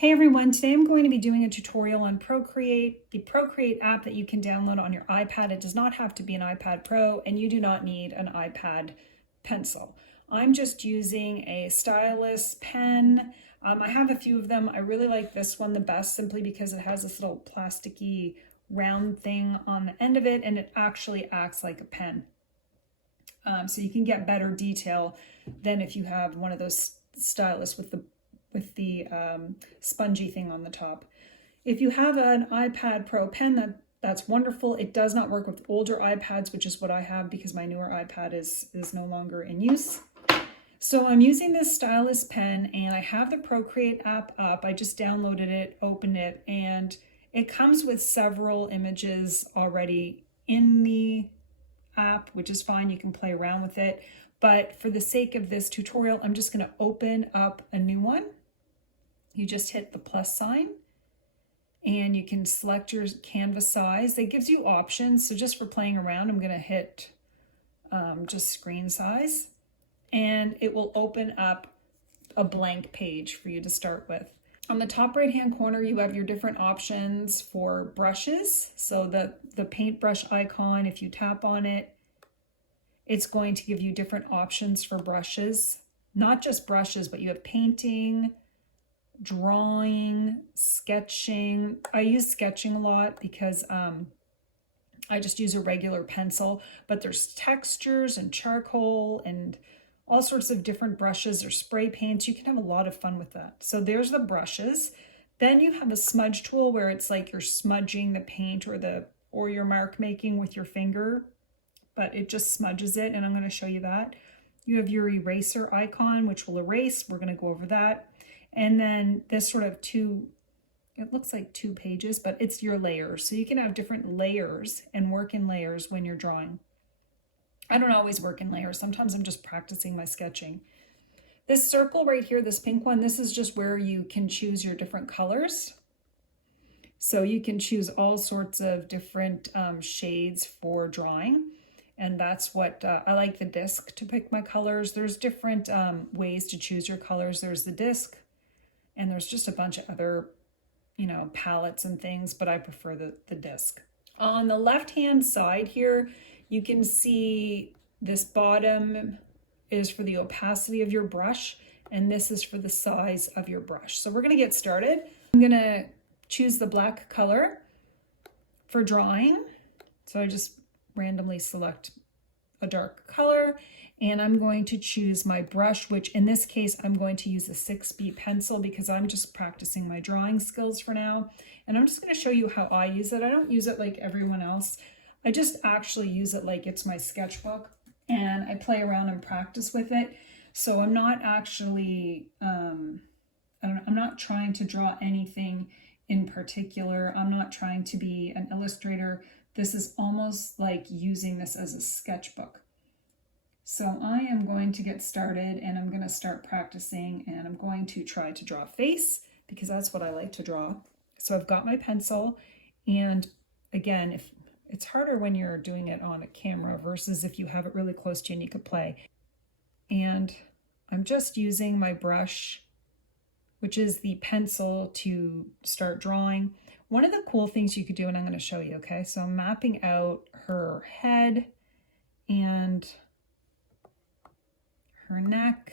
Hey everyone, today I'm going to be doing a tutorial on Procreate, the Procreate app that you can download on your iPad. It does not have to be an iPad Pro, and you do not need an iPad pencil. I'm just using a stylus pen. I have a few of them. I really like this one the best simply because it has this little plasticky round thing on the end of it, and it actually acts like a pen. So you can get better detail than if you have one of those stylus with the spongy thing on the top. If you have an iPad Pro pen, that's wonderful. It does not work with older iPads, which is what I have because my newer iPad is no longer in use. So I'm using this stylus pen and I have the Procreate app up. I just downloaded it, opened it, and it comes with several images already in the app, which is fine. You can play around with it. But for the sake of this tutorial, I'm just going to open up a new one. You just hit the plus sign and you can select your canvas size. It gives you options. So just for playing around, I'm going to hit just screen size, and it will open up a blank page for you to start with. On the top right hand corner, you have your different options for brushes. So the paintbrush icon, if you tap on it, it's going to give you different options for brushes. Not just brushes, but you have painting, drawing, sketching. I use sketching a lot because I just use a regular pencil, but there's textures and charcoal and all sorts of different brushes or spray paints. You can have a lot of fun with that. So there's the brushes. Then you have a smudge tool where it's like you're smudging the paint or your mark making with your finger, but it just smudges it, and I'm going to show you that. You have your eraser icon, which will erase. We're going to go over that. And then this sort of it looks like 2 pages, but it's your layers. So you can have different layers and work in layers when you're drawing. I don't always work in layers. Sometimes I'm just practicing my sketching. This circle right here, this pink one, this is just where you can choose your different colors. So you can choose all sorts of different shades for drawing. And that's what I like the disc to pick my colors. There's different ways to choose your colors. There's the disc, and there's just a bunch of other, palettes and things, but I prefer the disc. On the left-hand side here, you can see this bottom is for the opacity of your brush, and this is for the size of your brush. So we're gonna get started. I'm gonna choose the black color for drawing. So I just randomly select a dark color, and I'm going to choose my brush, which in this case I'm going to use a 6B pencil because I'm just practicing my drawing skills for now, and I'm just going to show you how I use it. I don't use it like everyone else. I just actually use it like it's my sketchbook, and I play around and practice with it. So I'm not actually I'm not trying to draw anything in particular. I'm not trying to be an illustrator. This is almost like using this as a sketchbook. So I am going to get started, and I'm going to start practicing, and I'm going to try to draw a face because that's what I like to draw. So I've got my pencil, and again, if it's harder when you're doing it on a camera versus if you have it really close to you and you could play. And I'm just using my brush, which is the pencil, to start drawing. One of the cool things you could do, and I'm going to show you, okay? So I'm mapping out her head and her neck.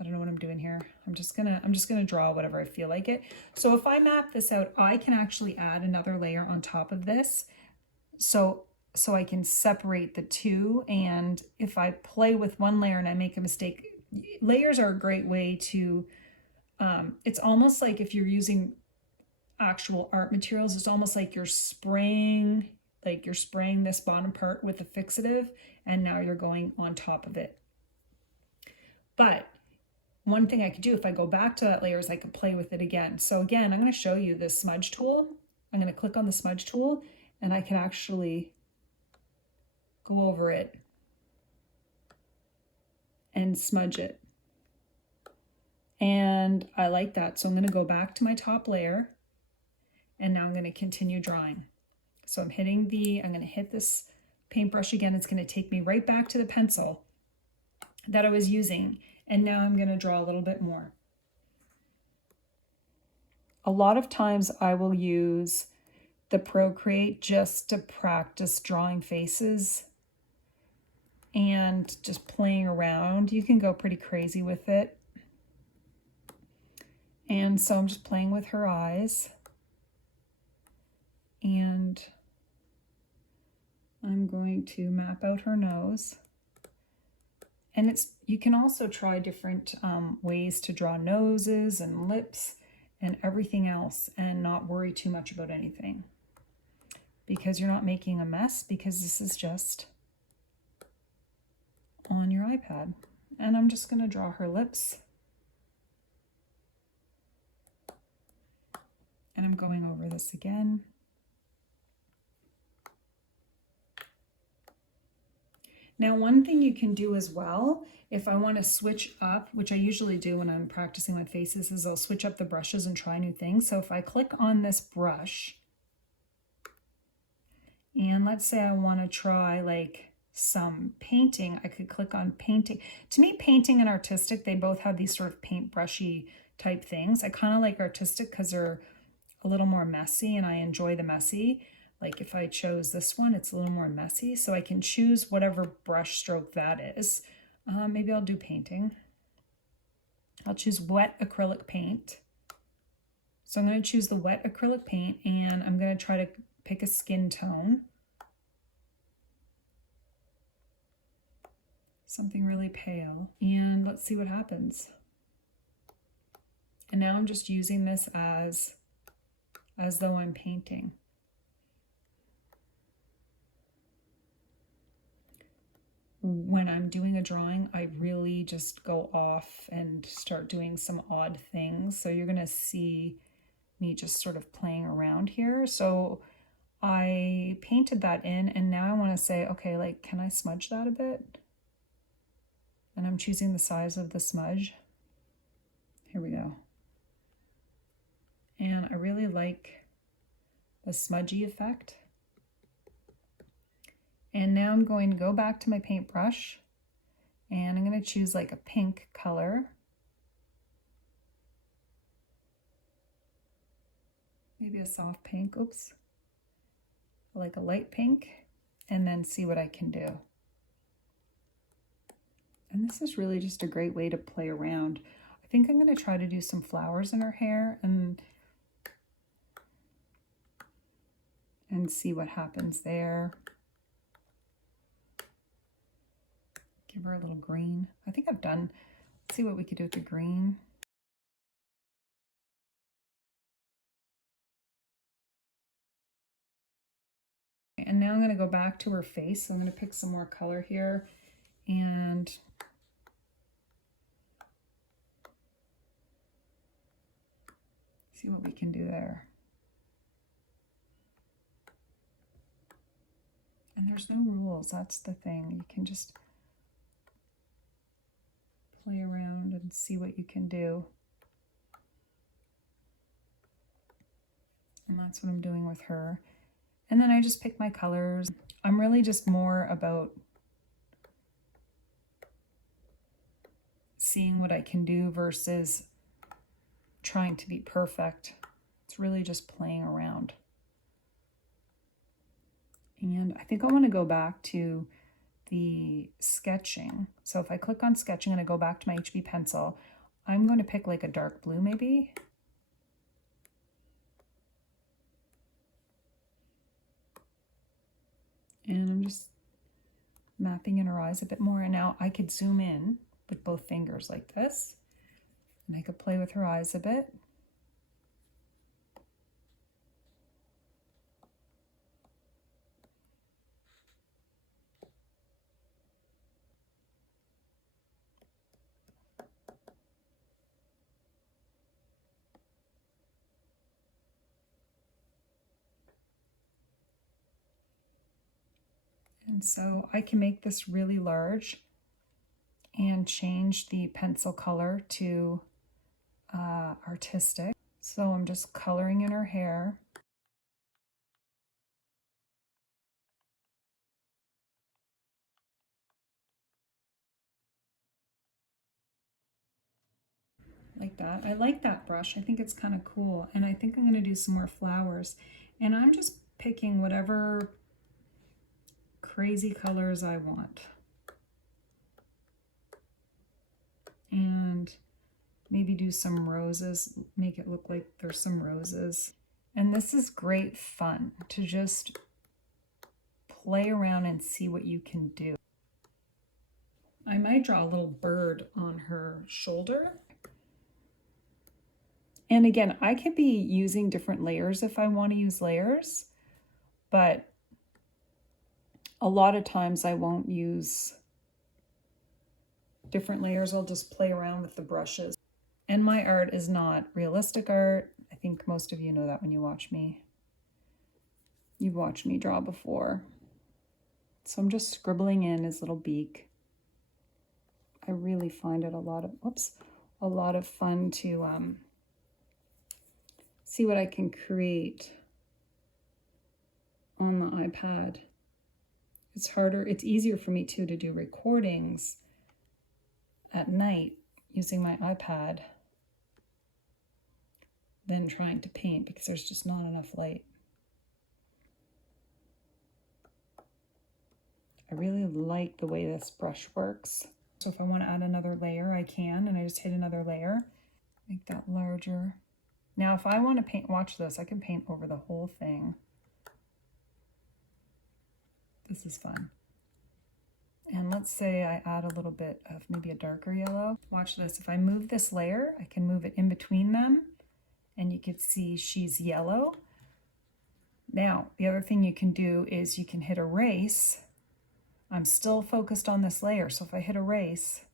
I don't know what I'm doing here. I'm just gonna draw whatever I feel like it. So if I map this out, I can actually add another layer on top of this. So I can separate the two, and if I play with one layer and I make a mistake, layers are a great way to, it's almost like if you're using actual art materials, it's almost like you're spraying this bottom part with a fixative, and now you're going on top of it. But one thing I could do if I go back to that layer is I could play with it again. So again, I'm going to show you this smudge tool. I'm going to click on the smudge tool, and I can actually go over it and smudge it. And I like that. So I'm going to go back to my top layer, and now I'm going to continue drawing. So I'm going to hit this paintbrush again. It's going to take me right back to the pencil that I was using. And now I'm going to draw a little bit more. a lot of times I will use the Procreate just to practice drawing faces and just playing around. You can go pretty crazy with it. And so I'm just playing with her eyes. And I'm going to map out her nose. And you can also try different ways to draw noses and lips and everything else and not worry too much about anything, because you're not making a mess, because this is just on your iPad. And I'm just going to draw her lips. And I'm going over this again. Now, one thing you can do as well, if I want to switch up, which I usually do when I'm practicing with faces, is I'll switch up the brushes and try new things. So if I click on this brush, and let's say I want to try like some painting, I could click on painting. To me, painting and artistic, they both have these sort of paintbrushy type things. I kind of like artistic because they're a little more messy and I enjoy the messy. Like if I chose this one, it's a little more messy, so I can choose whatever brush stroke that is. Maybe I'll do painting. I'll choose wet acrylic paint. So I'm going to choose the wet acrylic paint, and I'm going to try to pick a skin tone. Something really pale. And let's see what happens. And now I'm just using this as though I'm painting. When I'm doing a drawing, I really just go off and start doing some odd things. So you're going to see me just sort of playing around here. So I painted that in, and now I want to say, okay, like, can I smudge that a bit? And I'm choosing the size of the smudge. Here we go. And I really like the smudgy effect. And now I'm going to go back to my paintbrush, and I'm going to choose like a pink color. Maybe a soft pink, oops. Like a light pink, and then see what I can do. And this is really just a great way to play around. I think I'm going to try to do some flowers in her hair and see what happens there. Give her a little green. I think I've done, let's see what we could do with the green. And now I'm going to go back to her face. I'm going to pick some more color here and see what we can do there. And there's no rules, that's the thing. You can just play around and see what you can do. And that's what I'm doing with her. And then I just pick my colors. I'm really just more about seeing what I can do versus trying to be perfect. It's really just playing around. And I think I want to go back to the sketching. So if I click on sketching and I go back to my HB pencil, I'm going to pick like a dark blue maybe. And I'm just mapping in her eyes a bit more. And now I could zoom in with both fingers like this, and I could play with her eyes a bit. And so I can make this really large and change the pencil color to artistic. So I'm just coloring in her hair. like that. I like that brush. I think it's kind of cool. And I think I'm going to do some more flowers. And I'm just picking whatever crazy colors I want. And maybe do some roses, make it look like there's some roses. And this is great fun to just play around and see what you can do. I might draw a little bird on her shoulder. And again, I could be using different layers if I want to use layers, but a lot of times I won't use different layers. I'll just play around with the brushes. And my art is not realistic art. I think most of you know that when you watch me. You've watched me draw before. So I'm just scribbling in his little beak. I really find it a lot of fun to see what I can create on the iPad. It's easier for me too to do recordings at night using my iPad than trying to paint because there's just not enough light. I really like the way this brush works. So if I want to add another layer, I can, and I just hit another layer, make that larger. Now, if I want to paint, watch this, I can paint over the whole thing. This is fun. And let's say I add a little bit of maybe a darker yellow. Watch this. If I move this layer, I can move it in between them, and you can see she's yellow. Now, the other thing you can do is you can hit erase. I'm still focused on this layer, so if I hit erase,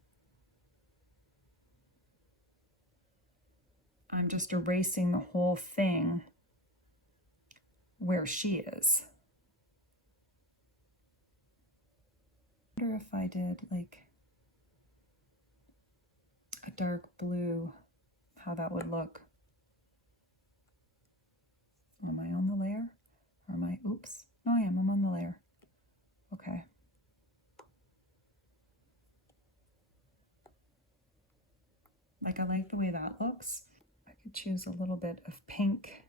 I'm just erasing the whole thing where she is. I wonder if I did like a dark blue, how that would look. Am I on the layer? Or am I, oops, no I am, I'm on the layer. Okay. Like I like the way that looks. I could choose a little bit of pink.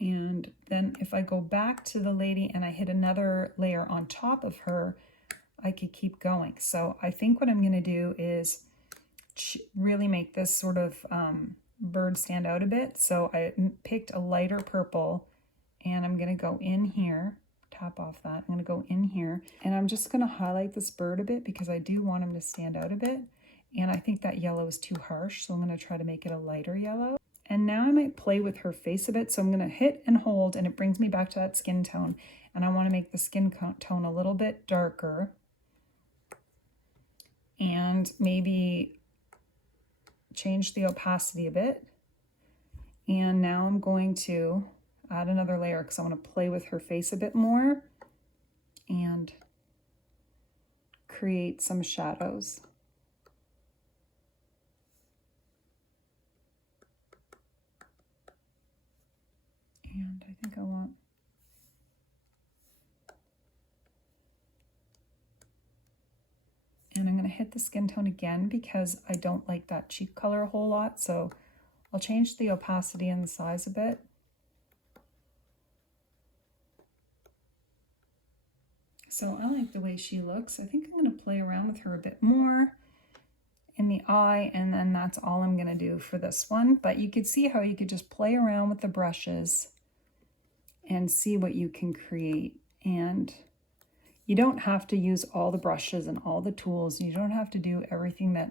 And then if I go back to the lady and I hit another layer on top of her, I could keep going. So I think what I'm going to do is really make this sort of bird stand out a bit. So I picked a lighter purple and I'm going to go in here, tap off that. I'm going to go in here and I'm just going to highlight this bird a bit because I do want him to stand out a bit. And I think that yellow is too harsh, so I'm going to try to make it a lighter yellow. And now I might play with her face a bit. So I'm going to hit and hold and it brings me back to that skin tone. And I want to make the skin tone a little bit darker. And maybe change the opacity a bit. And now I'm going to add another layer because I want to play with her face a bit more and create some shadows. And I think I want and I'm going to hit the skin tone again because I don't like that cheek color a whole lot, so I'll change the opacity and the size a bit. So I like the way she looks. I think I'm going to play around with her a bit more in the eye, and then that's all I'm going to do for this one. But you could see how you could just play around with the brushes and see what you can create. And you don't have to use all the brushes and all the tools. You don't have to do everything that,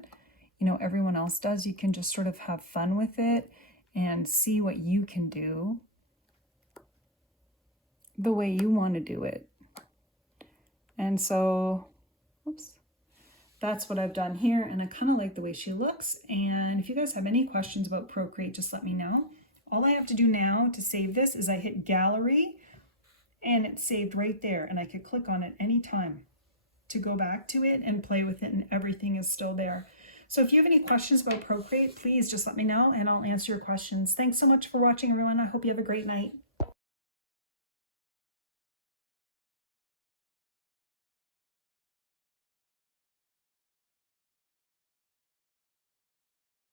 you know, everyone else does. You can just sort of have fun with it and see what you can do the way you want to do it. And so, oops, that's what I've done here. And I kind of like the way she looks. And if you guys have any questions about Procreate, just let me know. All I have to do now to save this is I hit gallery and it's saved right there. And I could click on it anytime to go back to it and play with it, and everything is still there. So if you have any questions about Procreate, please just let me know and I'll answer your questions. Thanks so much for watching, everyone. I hope you have a great night.